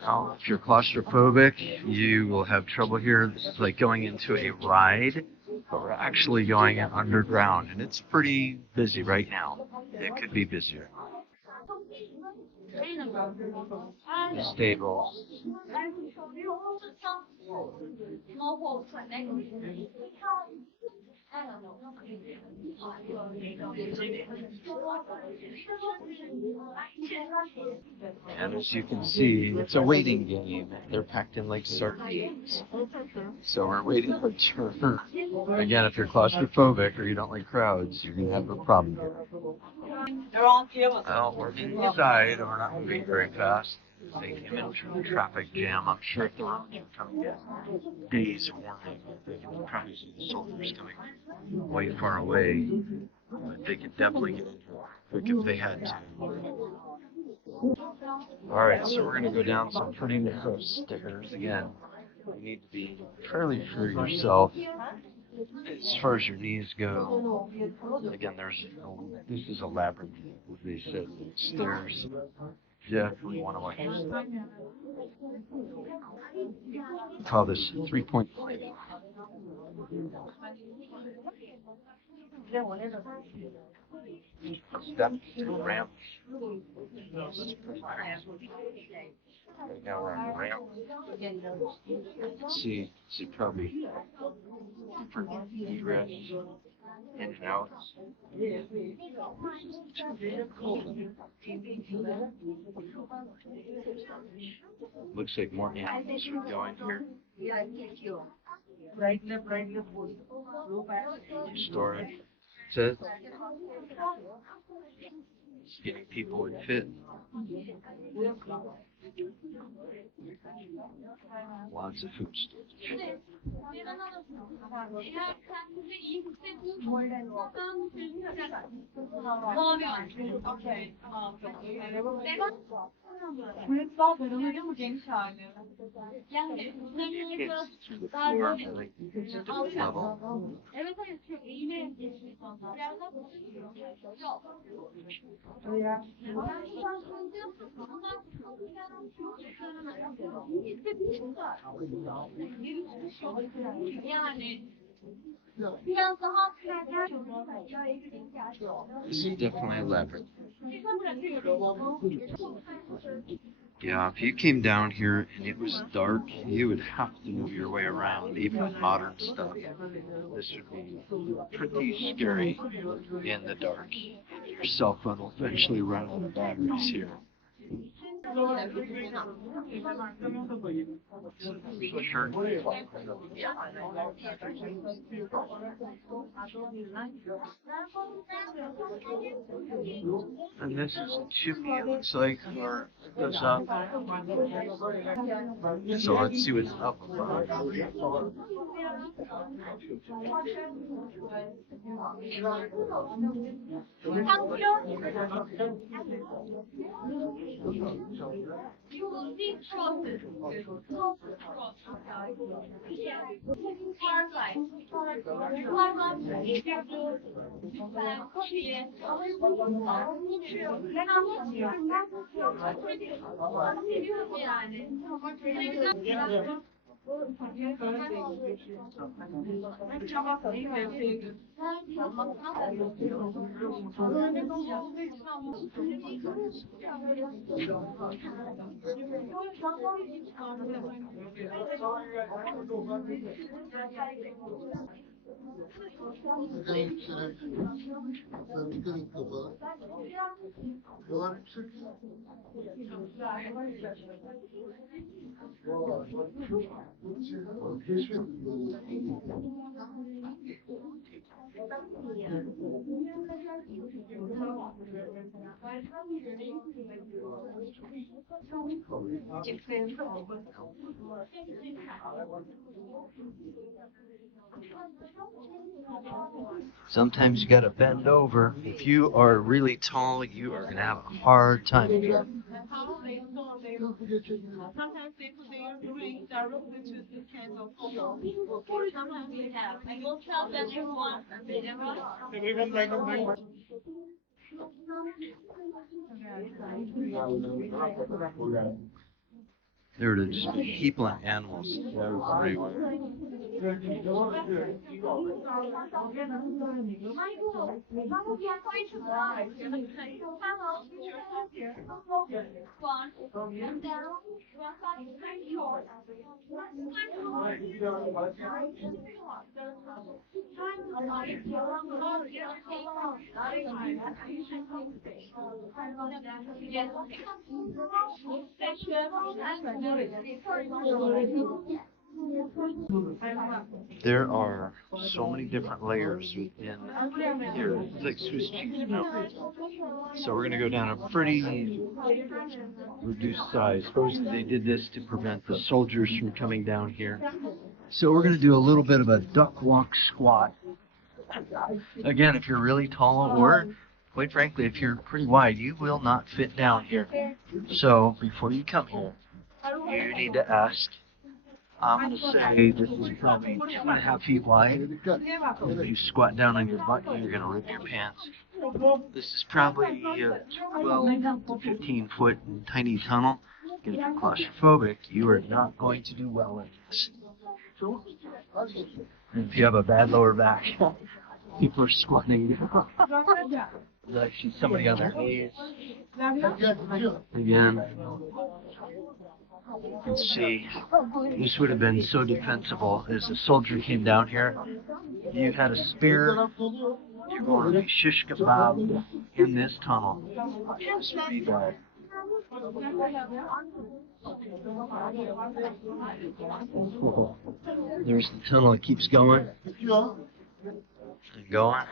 Now, if you're claustrophobic, you will have trouble here. This is like going into a ride, but we're actually going underground, and it's pretty busy right now. It could be busier. The stables. And as you can see, it's a waiting game. They're packed in like sardines. So we're waiting for turn. Again, if you're claustrophobic or you don't like crowds, you're going to have a problem here. Well, we're inside and we're not moving very fast. They came in from the traffic jam. I'm sure if the roads were coming in days warning, they can probably see the soldiers coming way far away. But they could definitely get in quick if they had to. Alright, so we're going to go down some pretty narrow stairs again. You need to be fairly sure yourself as far as your knees go. Again, this is a labyrinth, as they said, stairs. Definitely want to watch your step. Call this 3-point climbing. Steps to ramps. This is pretty crazy. Right now we're on the ramp. See probably different egress in and out. Looks like more animals are going here. Storage. Says it's getting people would fit. Lots of food storage. Through the floor, like different level. This is definitely a labyrinth. Yeah, if you came down here and it was dark, you would have to move your way around, even with modern stuff. This would be pretty scary in the dark. Your cell phone will eventually run out of batteries here. Sure. And this is a chimney, it looks like, or it goes up. So let's see what's up above. Sometimes you gotta bend over. If you are really tall, you are gonna have a hard time here. Sometimes people they are doing directly to this kind of photo. Sometimes we have. I will tell them everyone and they never. There would have just been people and animals everywhere. There are so many different layers within here. It's like Swiss cheese, you know? So we're going to go down a pretty reduced size. Supposedly they did this to prevent the soldiers from coming down here. So we're going to do a little bit of a duck walk squat. Again, if you're really tall or, quite frankly, if you're pretty wide, you will not fit down here. So before you come here, you need to ask. I'm going to say this is probably 2.5 feet wide. If you squat down on your butt, you're going to rip your pants. This is probably a 12 to 15 foot tiny tunnel. And if you're claustrophobic, you are not going to do well in this. And if you have a bad lower back, people are squatting. There's actually somebody on their knees. Again, you can see this would have been so defensible. As a soldier came down here, you had a spear, you're going to be shish kebab in this tunnel. This would be bad. There's the tunnel, it keeps going. And going.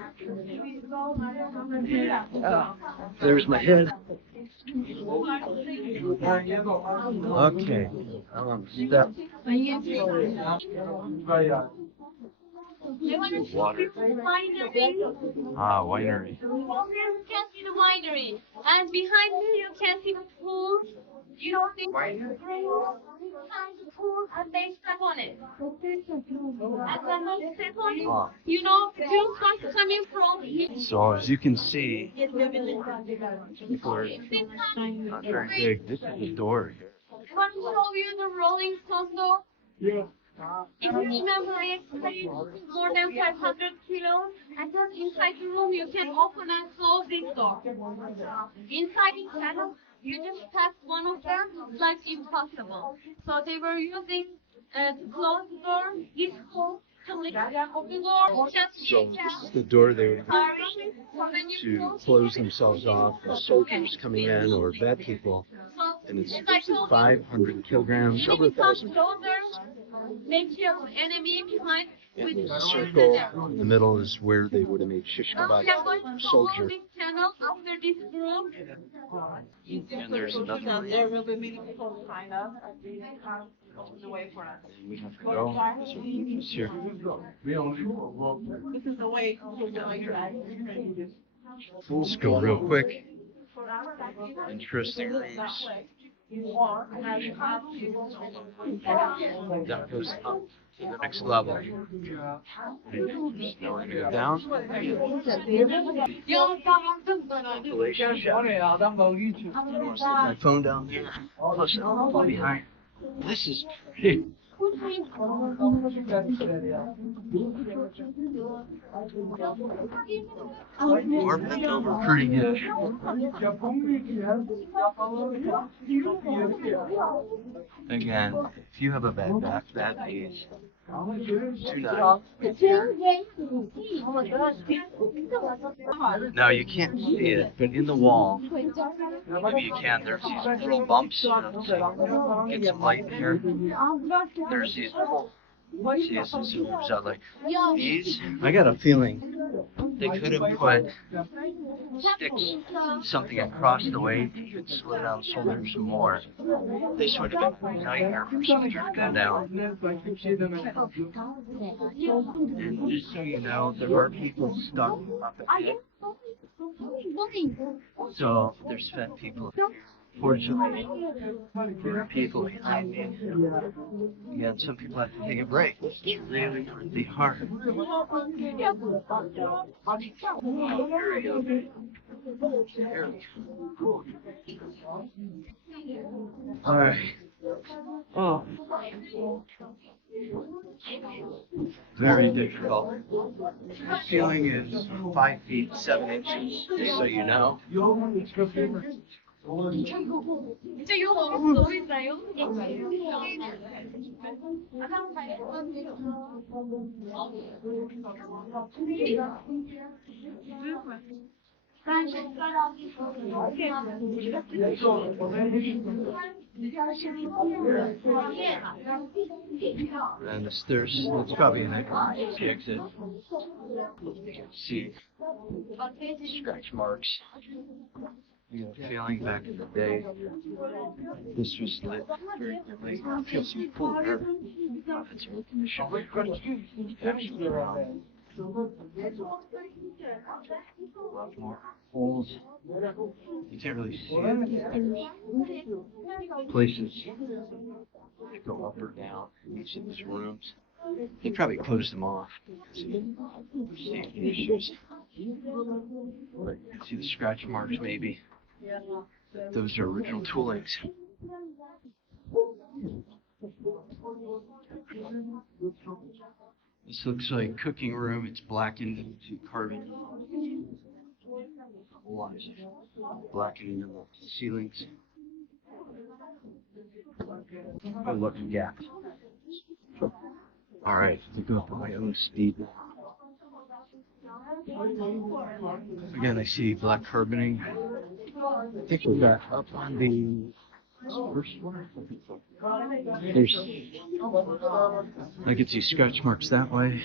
There's my head. Okay. Step. Water. Ah, winery. You can see the winery. And behind me you can see the pool. You know the behind the pool and they step on it. And when they step on it, you know, fuel starts coming from here. So as you can see, people are not very big. This is the door here. I want to show you the rolling stone door. If you remember, it weighs more than 500 kilos, and then inside the room you can open and close this door. Inside the channel, you just tap one of them, it's like impossible. So they were using to close the door, this hole, to lift the door. So this is the door they would use to close themselves off for soldiers coming in or bad people. And it's 500 kilograms, over 1,000. They kill enemy behind with The circle in the middle is where they would have made shish kebab for soldiers. this channel after this group. And there's another room. There will be many people sign up and the way for us. And we have to go. This one is here. This is the way. Let's go real quick. Interesting rooms. That goes up to the next level. Now we're going to go down. My phone down here. Plus, behind. This is pretty. We're bent over pretty good. Again, if you have a bad back, bad knees, do not. Now you can't see it, but in the wall, maybe you can. There's these little bumps. So get some light here. There's these little. See, this moves out like these. I got a feeling They could have put sticks, something across the way to even slow down soldiers some more. This would have been a nightmare for soldiers to go down. And just so you know, there are people stuck up the pit. So there's fed people. Fortunately, there are people behind me. Again, some people have to take a break. It's really, really hard. Alright. Oh. Very difficult. The ceiling is 5 feet 7 inches, just so you know. And the stairs, it's probably an exit. You can see scratch marks. You have a feeling back in the day, this was lit very quickly. I feel some cool air. It's air conditioned. Actually, a lot more holes. You can't really see it. There's places that go up or down in each of these rooms. They probably closed them off because of safety issues. But you can see the scratch marks maybe. Those are original toolings. This looks like cooking room. It's blackened into carbon. Lots of blackening in the ceilings. Oh, look, gap. Alright, to go up at my own speed. Again, I see black carboning. I think we got up on the first one. There's, I can see scratch marks that way.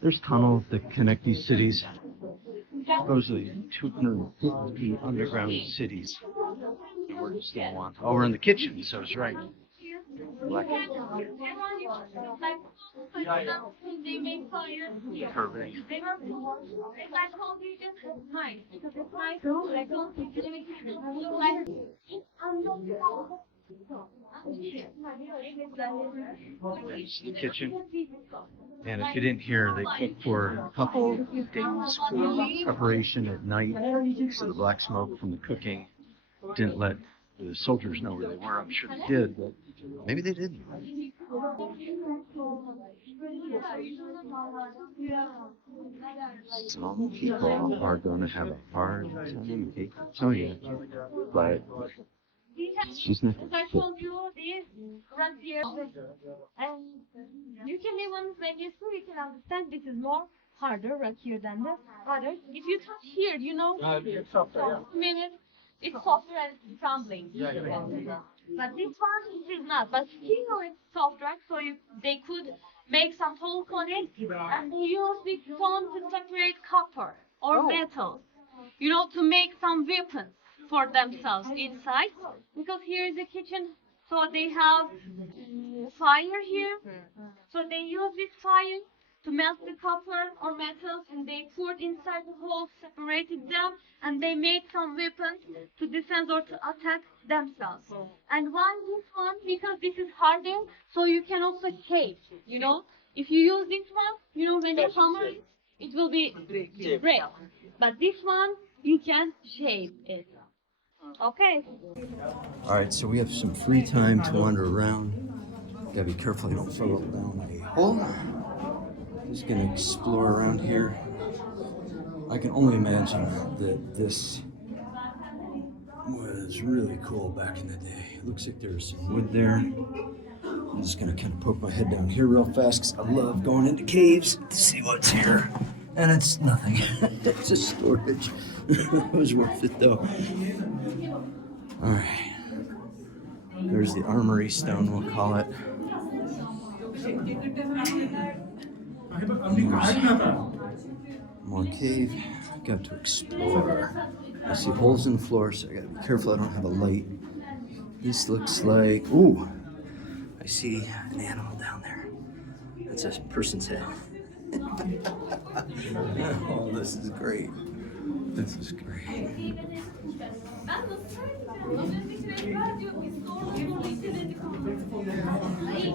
There's tunnels that connect these cities. Supposedly 250 underground cities. And we're just in one. Oh, we're in the kitchen, so it's right. Black. Carboning. It's the kitchen. And if you didn't hear, they cooked for a couple days for preparation at night. So the black smoke from the cooking didn't let the soldiers know where they were. I'm sure they did, but maybe they didn't. Some people are going to have a hard time telling you, but she's not. As I told you, this right here, and you can even when you see, you can understand this is more harder right here than the others. If you touch here, you know, it's softer. It's softer and it's crumbling. But this one, it is not. But still, it's soft, right? So they could make some holes on it, and they use this stone to separate copper or metal, you know, to make some weapons for themselves inside. Because here is the kitchen, so they have fire here. So they use this fire to melt the copper or metals, and they poured inside the hole, separated them, and they made some weapons to defend or to attack themselves. And why this one? Because this is harder, so you can also shape, you know. If you use this one, you know, when you hammer it, it will be break. But this one, you can shape it. Okay. Alright, so we have some free time to wander around. Gotta be careful you don't fall down a hole. Just gonna explore around here. I can only imagine that this was really cool back in the day. It looks like there's some wood there. I'm just gonna kind of poke my head down here real fast because I love going into caves to see what's here. And it's nothing. It's just storage. It was worth it though. Alright. There's the armory stone, we'll call it. More cave. Got to explore. I see holes in the floor, so I gotta be careful I don't have a light. This looks like, ooh, I see an animal down there. That's a person's head. Oh, this is great. This is great.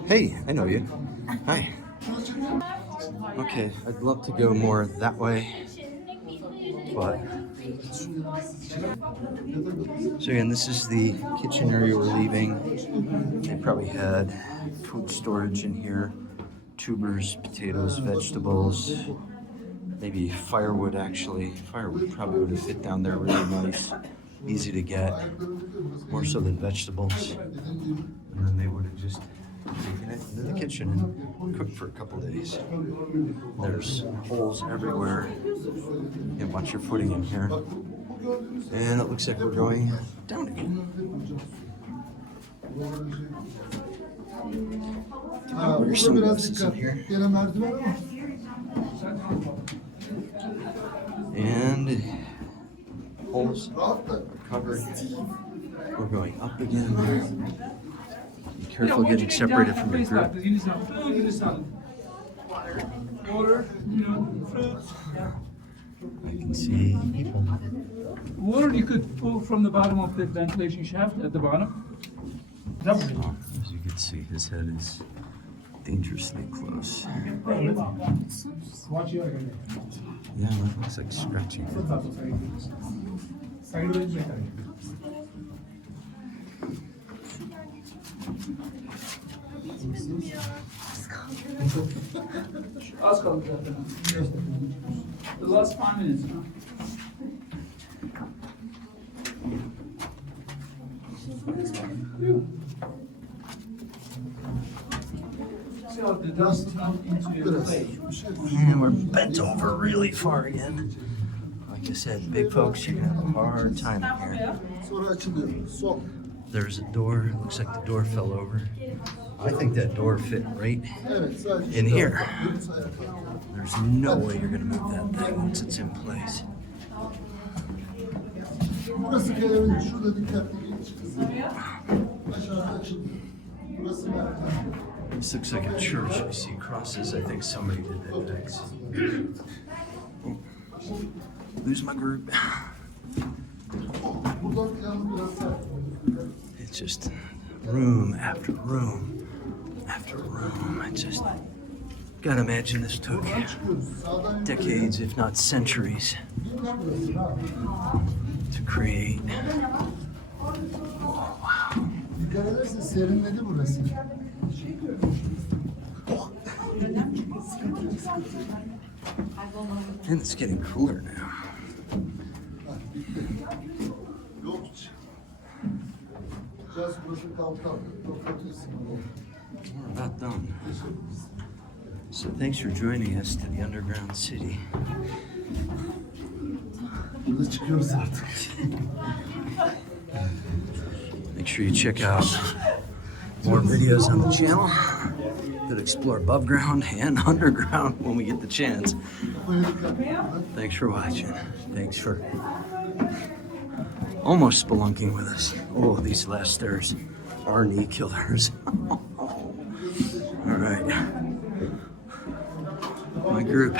Hey, I know you. Hi. Okay, I'd love to go more that way, but so again, this is the kitchen area we're leaving. They probably had food storage in here, tubers, potatoes, vegetables, maybe firewood actually. Firewood probably would have fit down there really nice, easy to get, more so than vegetables. And then they would have just taken it into the kitchen and cooked for a couple days. There's holes everywhere. You can watch your footing in here. And it looks like we're going down again. There's some glasses in here. And holes are covered. We're going up again. Be careful getting separated from your group. I can see people. Water you could pull from the bottom of the ventilation shaft at the bottom. As you can see, his head is dangerously close. Yeah, that looks like scratching. Az kaldı zaten. The last 5 minutes. See how the dust comes into your plate. And we're bent over really far again. Like I said, big folks, you're gonna have a hard time in here. There's a door. Looks like the door fell over. I think that door fit right in here. There's no way you're gonna move that thing once it's in place. This looks like a church. I see crosses. I think somebody did that next. Lose my group. It's just room after room after room. I just gotta imagine this took decades, if not centuries, to create. Oh, wow. And it's getting cooler now. We're about done. So thanks for joining us to the Underground City. Make sure you check out more videos on the channel that explore above ground and underground when we get the chance. Thanks for watching. Thanks for almost spelunking with us. Oh, these last stairs are knee killers. All right. My group.